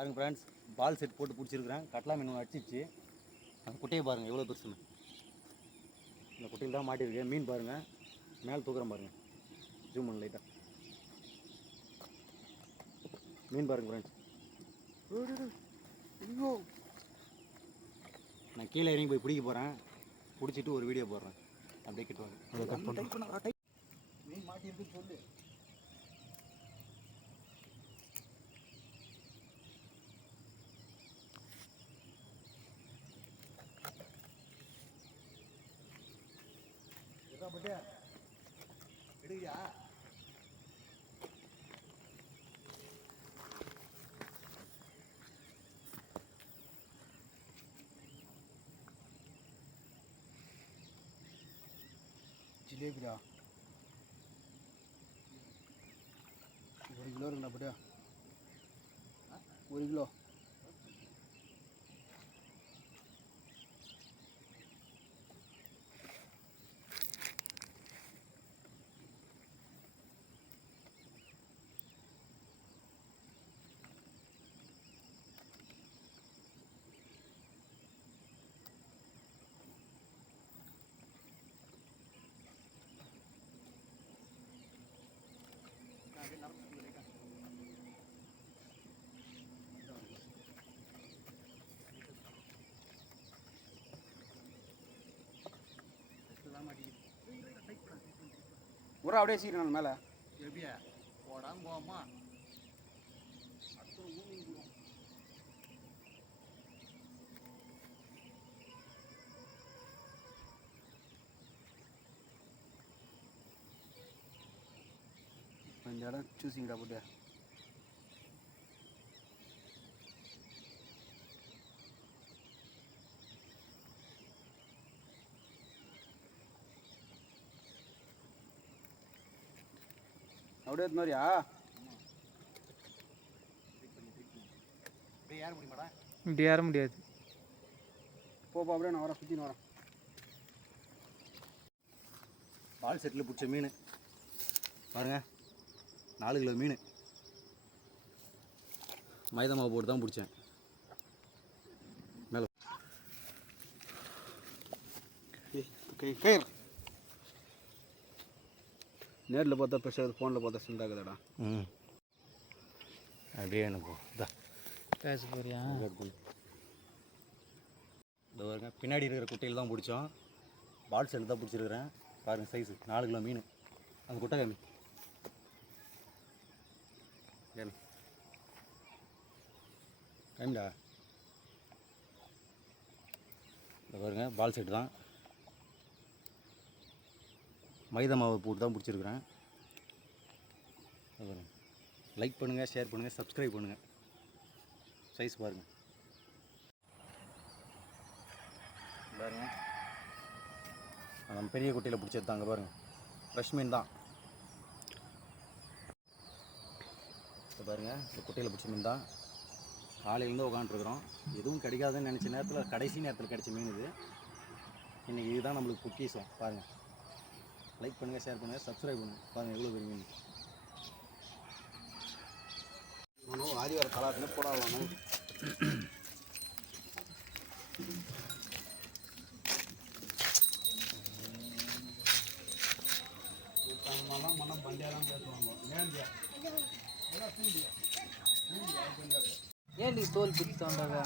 பாருங்கள் ஃப்ரெண்ட்ஸ், பால் செட் போட்டு பிடிச்சிருக்கிறேன். கட்லா மீன் அடிச்சிச்சு. அந்த குட்டையை பாருங்கள் எவ்வளோ பெருசுன்னு. இந்த குட்டையில் தான் மாட்டியிருக்கு. மீன் பாருங்கள், மேலே தூக்குறேன் பாருங்கள். ஜூம் பண்ண லைட்டாக மீன் பாருங்கள் ஃப்ரெண்ட்ஸ். ஐயோ, நான் கீழே இறங்கி போய் பிடிக்க போகிறேன். பிடிச்சிட்டு ஒரு வீடியோ போடுறேன். அப்படியே கிட்டுவாங்க. மீன் மாட்டியிருக்குன்னு சொல்லு. எடுக்கியா? ஜிலேபிடா 1 கிலோ இருக்குண்ணா பட்டியா. 1 கிலோ. ஒரு அப்படியே சீக்கிரம் மேலே எப்படியா போடாமல் போமா. இந்த இடம் சூசிங்கடா போட்டியா. அப்படியே மாதிரியா இப்படி ஏற முடியாது. போப்பா அப்படியே நான் வரேன், சுற்றின்னு வரேன். பால் செட்டில் பிடிச்ச மீன் பாருங்கள், 4 கிலோ மீன். மைதா மாவு போட்டு தான் பிடிச்சேன். மேலே கயிறு நேரில் பார்த்தா பெருசாக, ஃபோனில் பார்த்தா சிந்தாக்குதாடா. அப்படியே எனக்கு பேச போறியா? இந்த பாருங்க, பின்னாடி இருக்கிற குட்டையில் தான் பிடிச்சோம். பால் செல் தான் பிடிச்சிருக்கிறேன். பாருங்கள் சைஸு 4 கிலோ மீன். அந்த குட்டை காமி காமிடா. இந்த பாருங்க, பால் செட்டு தான். மைதா மாவு போட்டு தான் பிடிச்சிருக்கிறேன். லைக் பண்ணுங்கள், ஷேர் பண்ணுங்கள், சப்ஸ்கிரைப் பண்ணுங்கள். சைஸ் பாருங்கள். பாருங்கள், நம்ம பெரிய குட்டையில் பிடிச்சது தாங்க. பாருங்கள், ஃப்ரெஷ் மீன் தான். பாருங்கள், இந்த குட்டையில் பிடிச்ச மீன் தான். காலையிலேருந்து உட்காந்துருக்குறோம். எதுவும் கிடைக்காதுன்னு நினச்ச நேரத்தில், கடைசி நேரத்தில் கிடைச்ச மீன் இது. இன்றைக்கி இதுதான் நம்மளுக்கு பொக்கிஷம். பாருங்கள், லைக் பண்ணுங்கள், ஷேர் பண்ணுங்கள், சப்ஸ்கிரைப் பண்ணுங்கள். பாருங்கள் எவ்வளோ பெரிய மீன். நானும் ஆதிவார கலாட்டில் போடாமல் மனம் பண்டியாலாம் பேசுவாங்க. ஏன்டி தோல் பிடித்து வந்தாங்க?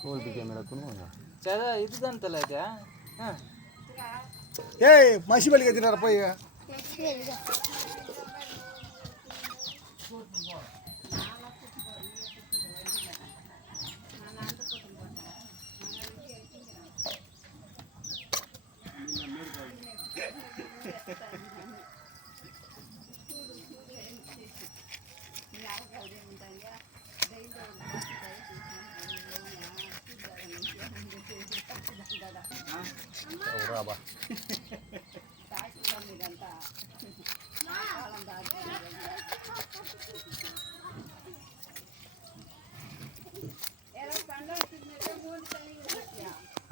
தோல் பிடிக்க மேடக்குன்னு சரி, இதுதான் தலை இது. ஏய் மசி பள்ளி கத்தினார போய் Berapa?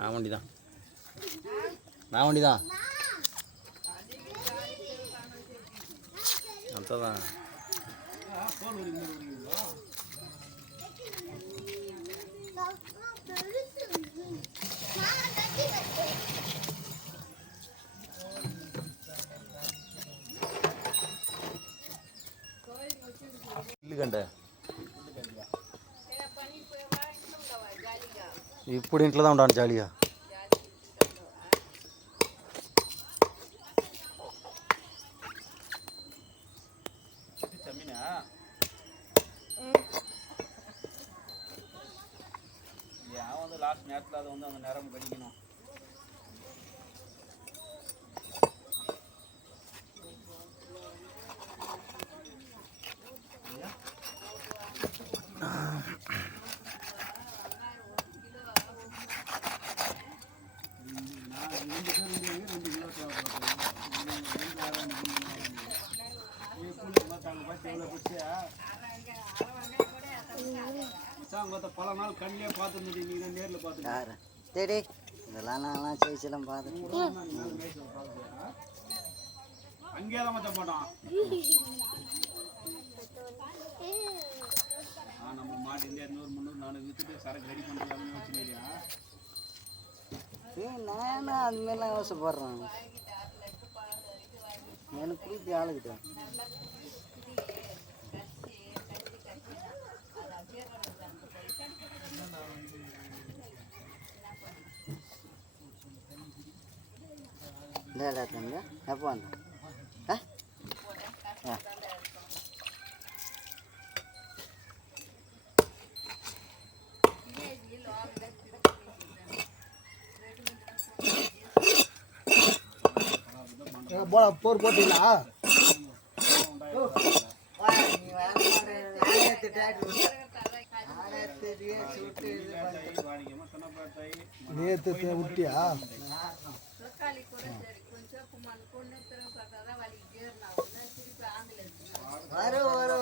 நான் வண்டி தான். அதான் ఇప్పుడు ఇంట్లో ఉంటాను జాలీగా. லாஸ்ட் நேரத்தில் அதை வந்து அந்த நேரம் கடிக்கணும். பல நாள் கண்ணிலே பார்த்துருந்தீங்க, நீங்க நேரில் பார்த்துருக்கீங்க. சரி இதெல்லாம் நான்லாம் சேச்செல்லாம் பார்த்துருக்கேன். அங்கேயே தான் மச்சம் போட்டோம். நம்ம மாட்டு இந்தியா 200 300 400 வித்துட்டு சரக்கு ரெடி பண்ணுறாங்கன்னு வச்சுருக்கியா? நானும் அது மாதிரிலாம் யோசிப்படுறேன். எனக்கு பிடிச்சி ஆளுக்கிட்ட இந்த தம்பி எப்போ வந்தேன்? போர் போட்டீங்களா? நேற்று விட்டியா?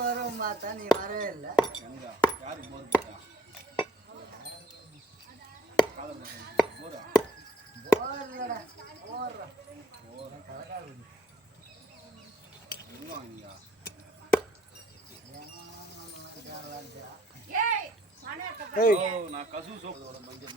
வரும் பார்த்தா நீ வரவே இல்லை. நான் கசு சோப்போட மஞ்சள்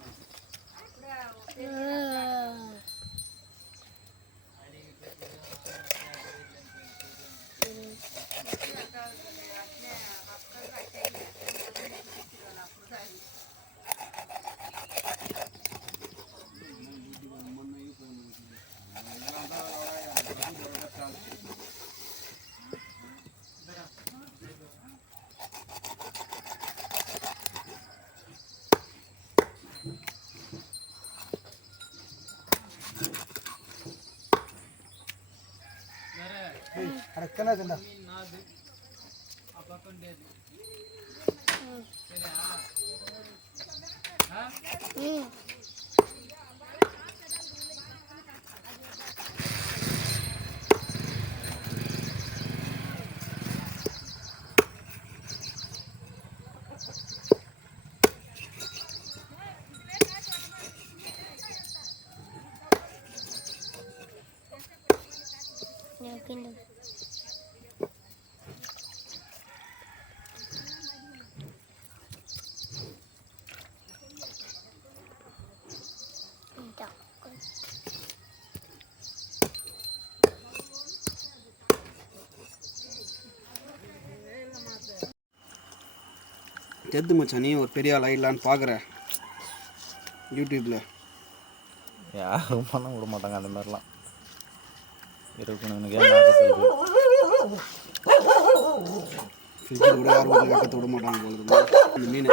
అడక్కనే తిన్నా. தெரிது மச்சான், நீ ஒரு பெரிய ஆள் ஆயிடலான்னு பார்க்குற யூடியூப்பில். யாரும் பண்ண விட மாட்டாங்க அந்த மாதிரிலாம். இருக்கணும் ஃப்ரிட்ஜில் கூட யாரும் வீட்டில் வைக்கத்த விட மாட்டாங்க போல இந்த மீன்.